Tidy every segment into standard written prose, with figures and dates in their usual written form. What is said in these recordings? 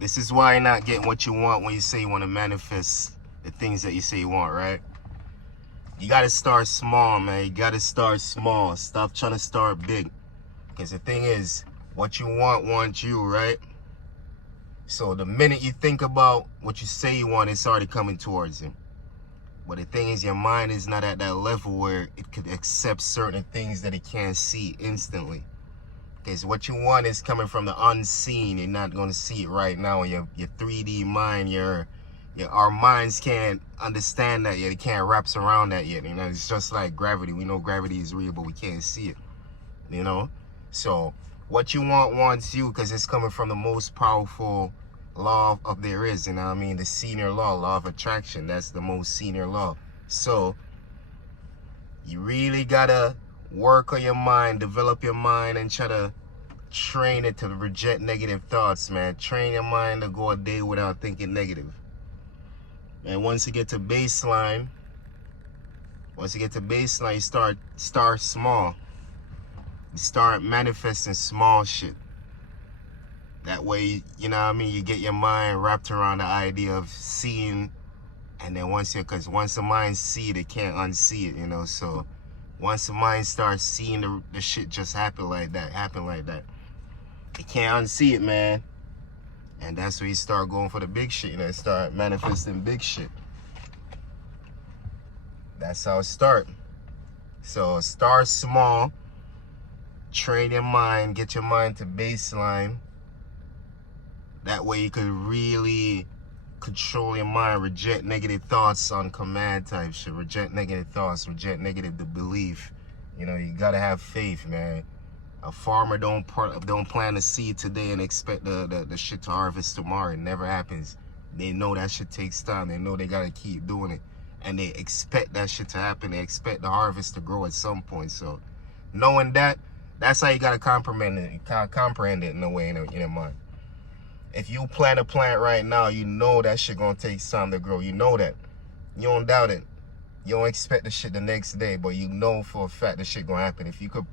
This is why you're not getting what you want when you say you want to manifest the things that you say you want, right? You got to start small, man. You got to start small. Stop trying to start big. Because the thing is, what you want wants you, right? So the minute you think about what you say you want, it's already coming towards you. But the thing is, your mind is not at that level where it could accept certain things that it can't see instantly. Because what you want is coming from the unseen. You're not going to see it right now in your 3D mind. Our minds can't understand that yet. It can't wrap around that yet. You know, it's just like gravity. We know gravity is real, but we can't see it. You know? So what you want wants you, because it's coming from the most powerful law of there is. You know what I mean? The senior law of attraction. That's the most senior law. So you really got to work on your mind, develop your mind, and try to train it to reject negative thoughts, man. Train your mind to go a day without thinking negative. And once you get to baseline, you start small. You start manifesting small shit. That way, you know what I mean, you get your mind wrapped around the idea of seeing, and then because once the mind see it, it can't unsee it, you know. So once the mind starts seeing the shit just happen like that, it can't unsee it, man. And that's where you start going for the big shit, you know, start manifesting big shit. That's how it starts. So start small, train your mind, get your mind to baseline. That way you could really control your mind, reject negative thoughts on command type shit, reject negative thoughts, reject negative belief. You know, you gotta have faith, man. A farmer don't plant a seed today and expect the shit to harvest tomorrow. It never happens. They know that shit takes time. They know they gotta keep doing it, and they expect that shit to happen. They expect the harvest to grow at some point. So knowing that, that's how you gotta comprehend it in a way in your mind. If you plant a plant right now, you know that shit gonna take time to grow. You know that. You don't doubt it. You don't expect the shit the next day, but you know for a fact the shit gonna happen. If you could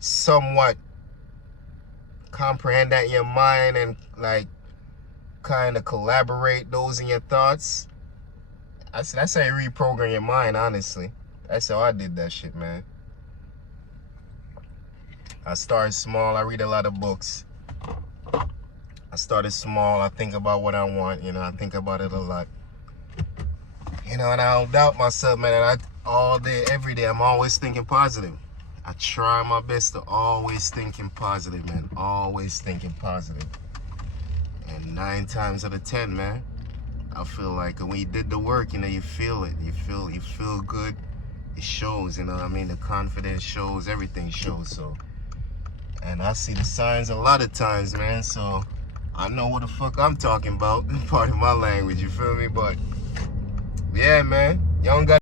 somewhat comprehend that in your mind and like kind of collaborate those in your thoughts, that's how you reprogram your mind, honestly. That's how I did that shit, man. I started small. I read a lot of books. I started small. I think about what I want, you know. I think about it a lot, you know, and I don't doubt myself, man. And all day, every day, I'm always thinking positive. I try my best to always thinking positive, man. Always thinking positive. And 9 times out of 10, man, I feel like when you did the work, you know, you feel it. You feel good. It shows, you know what I mean? The confidence shows, everything shows. So, and I see the signs a lot of times, man. So I know what the fuck I'm talking about. Part of my language, you feel me? But yeah, man, you don't got